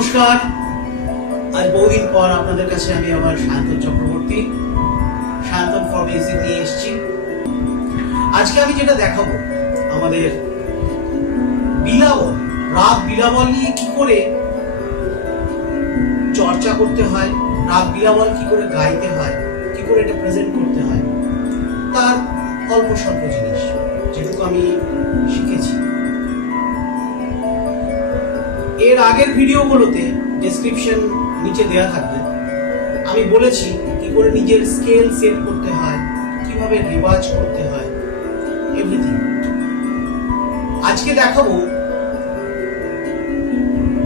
নমস্কার। আজ বহুদিন পর আপনাদের কাছে আমি আবার সায়ন্তন চক্রবর্তী সায়ন্তন ফর মিউজিক নিয়ে এসেছি। আজকে আমি যেটা দেখাবো আমাদের বিলাবল, রাগ বিলাবল নিয়ে কি করে চর্চা করতে হয়, রাগ বিলাবল কি করে গাইতে হয়, কি করে এটা প্রেজেন্ট করতে হয়, তার অল্প স্বল্প জিনিস যেটুকু আমি শিখেছি। এর আগের ভিডিওগুলোতে ডেসক্রিপশন নিচে দেওয়া থাকবে। আমি বলেছি কি করে নিজের স্কেল সেট করতে হয়, কিভাবে রিওয়াজ করতে হয়, এভরিথিং। আজকে দেখাবো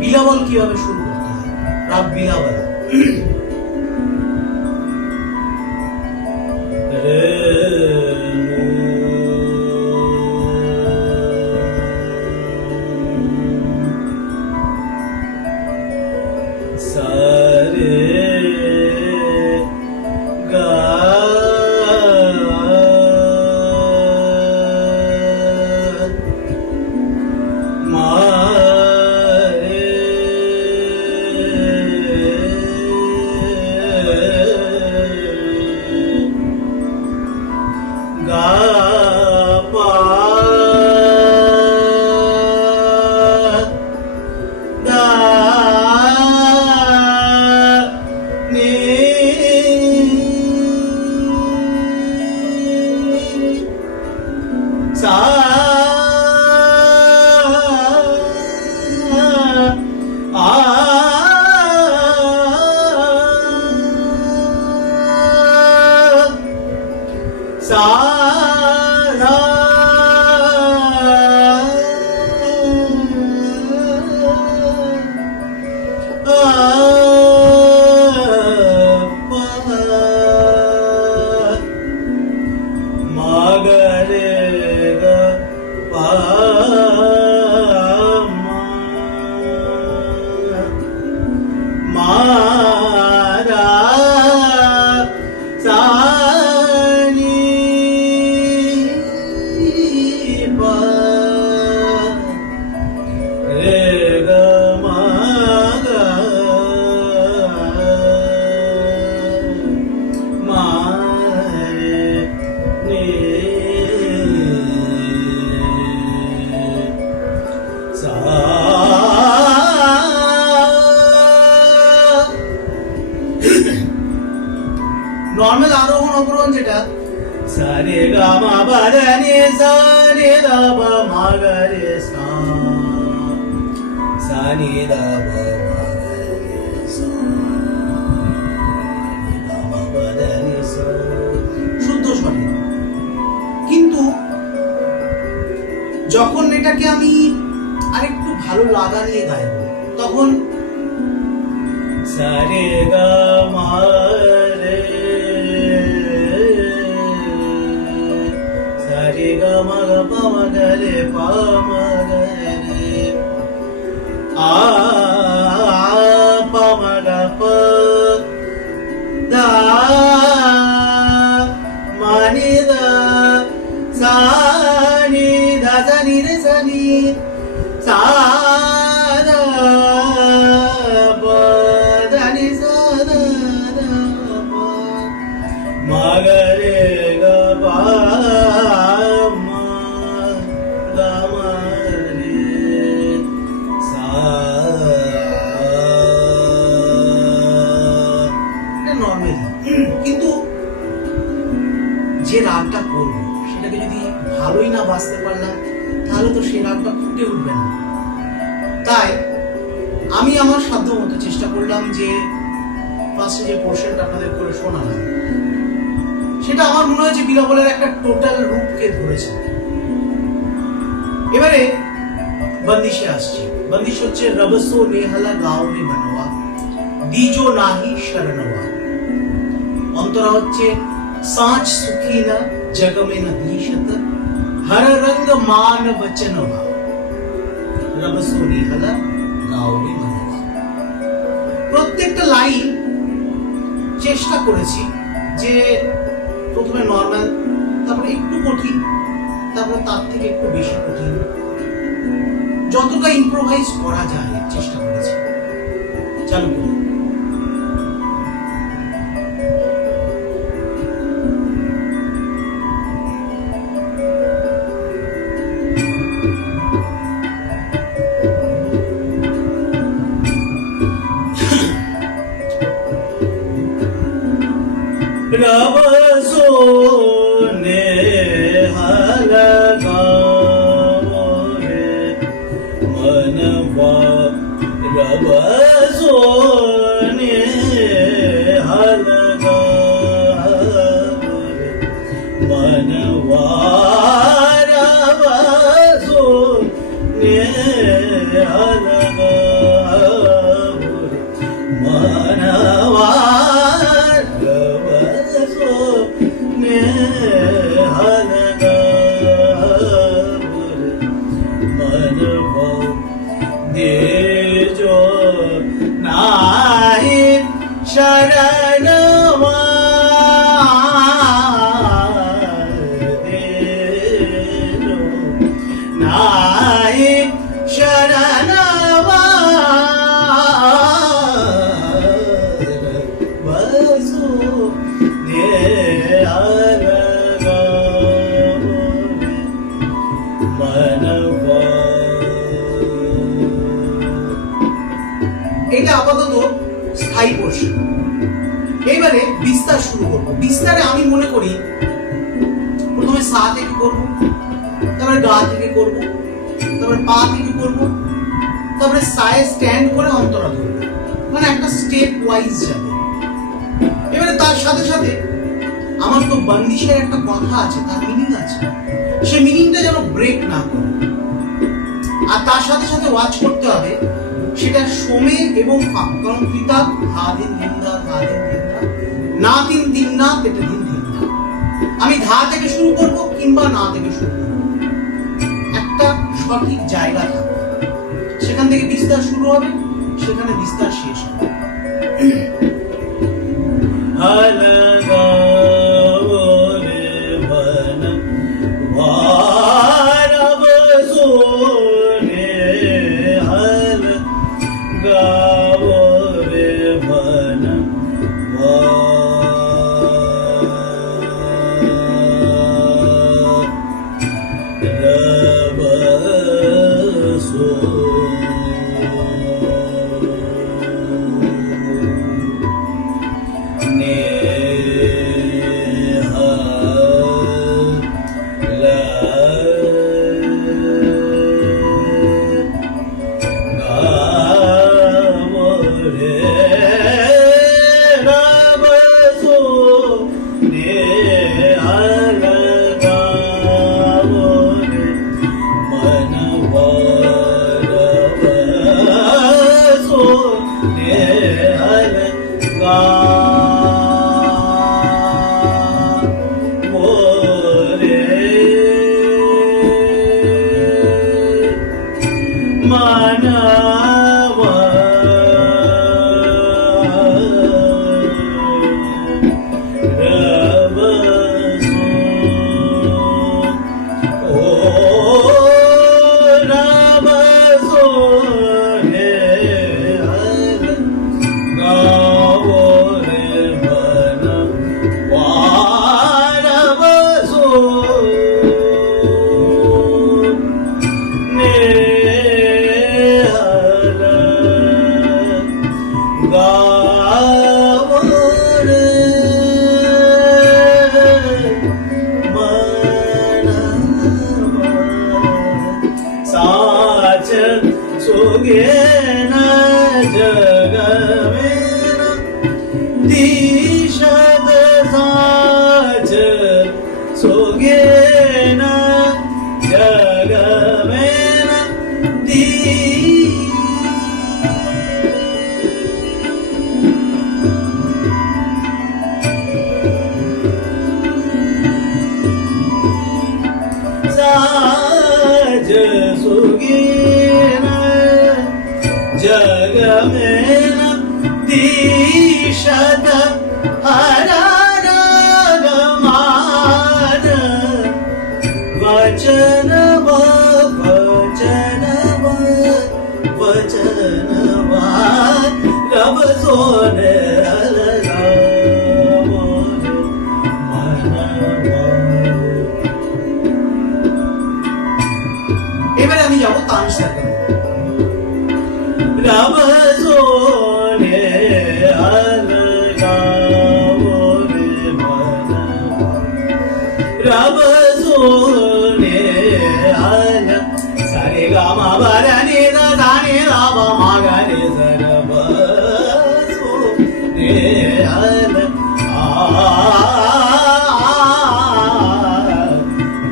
বিলাবল কিভাবে শুরু করতে হয়, রাগ বিলাবল। নর্মাল আরোহণ অবরোহণ যেটা সারে গা মা বা রে নি সা রে দা বা মা গা রে সা সা নি দা বা মা গা রে সা নি দা মা বা রে নি সা, শুদ্ধ স্বরে। কিন্তু যখন এটাকে আমি আরেকটু ভালো লাগা নিয়ে গাইবো তখন সারে গা মা রে সারে গা মা গা পা মা গা রে পা মা গা রে আ পা মা গা পা দা মা নি দা সা নি দা সা নি রে সা নি সা দা পা দা নি সা দা দা পা মা গা রে গা পা মা গা মা রে সা। এটা নরমালি, কিন্তু যে রাগটা করবো সেটাকে যদি ভালোই না বাঁচতে পারলাম তাহলে তো সেই রাগটা ফুটে উঠবে না। তাই আমি আমার সাধ্য মতো চেষ্টা করলাম যে ফার্স্টে যে পোর্শনটা আপনাদের করে শোনালাম সেটা আমার মনে হয় যে বিলাবলের একটা টোটাল রূপকে ধরেছে। এবারে বন্দিশে আসছি। বন্দিশ হচ্ছে রবসো নেহলা গাও মে মনवा দীজো নাহি শরণवा। অন্তরা হচ্ছে सांच सुखी न जग में न दीशत हर रंग मान वचनवा रबसो निहला गाओ रे मनवा। প্রত্যেকটা লাইন চেষ্টা করেছি যে প্রথমে নরমাল, তারপরে একটু কঠিন, তারপরে তার থেকে একটু বেশি কঠিন, যতটা ইম্প্রোভাইজ করা যায় চেষ্টা করেছি। चालू करो। रब सोने हलगाओ रे मनवा, रब सोने हलगाओ रे मनवा, रब सोने हलगाओ रे मनवा, जो नाहि शरणवा, जो नाहि शरणवा, बसु ने এটা আপাতত স্থায়ী পোর্শন। এবারে বিস্তার শুরু করব। বিস্তারে আমি মনে করি প্রথমে সা থেকে করব, তারপরে গা থেকে করব, তারপরে পা থেকে করব, তারপরে সায়ে স্ট্যান্ড করে অন্তরা ধরব, মানে একটা স্টেপ ওয়াইজ যাবে। এবারে তার সাথে সাথে আমার তো বন্দিশের একটা কথা আছে, তার মিনিং আছে, সে মিনিংটা যেন ব্রেক না করে। আর তার সাথে সাথে ওয়াচ করতে হবে সেটা সোমে এবং ফাঁক, কারণ পিতা ধা দিন দিন্দা, ধা দিন দিন্দা, না দিন দিন না, তেটে দিন দিন্দা। আমি ধা থেকে শুরু করব কিংবা না থেকে শুরু করব, একটা সঠিক জায়গা থাকবে, সেখান থেকে বিস্তার শুরু হবে, সেখানে বিস্তার শেষ হবে। रब सोने हल सारे गा मा ब र नि द धा नि ध ब म ग नि स रब सोने हल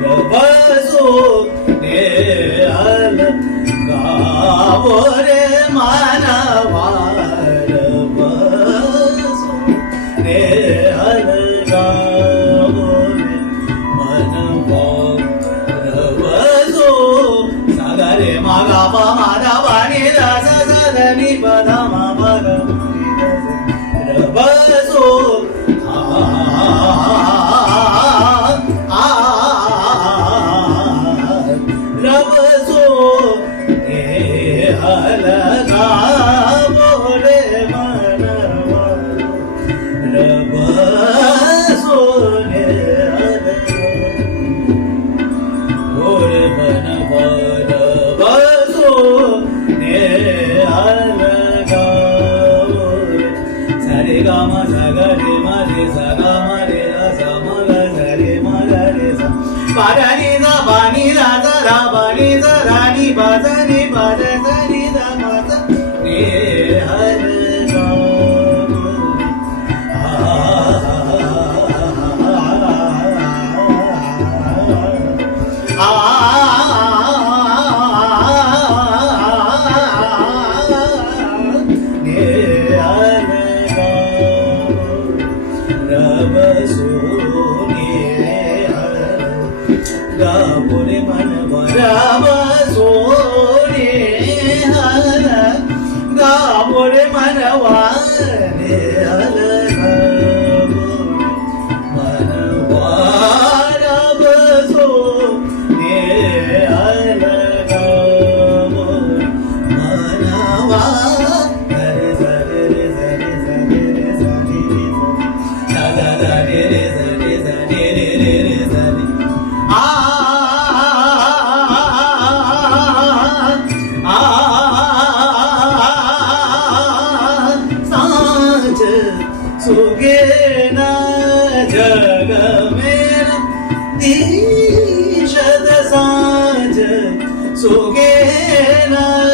रब सोने हल गावो रे मानवा रब सोने हल गावो रे मानवा रब सो सा ग रे म ग प म ध प नि ध स स ध नि प ध म प ग म नि ध स रब सो रब सो ने हल गावो रे मनवा रब सो ने हल ओरे मनवा रब सो ने हल गावो रे सारे गा मा सा ग रे म रे सा गा म रे ग सा म ग स रे म ग रे सा पा ध नि ध प नि ध ध र प नि ध र नि प ध नि प ध ध नि ध म ध ने हल गावो ने हल रब सोने हल गावो रे मनवा रब सोने हल गावो रे मनवा रे हल गावो मनवा रब सोने हल गावो मनवा रे स रे रे स रे स रे रे स रे रे स दा दा दा रे रे स रे स रे रे रे रे स रे सांझ सुगे न जग मेरा दिशद सांझ सुगे न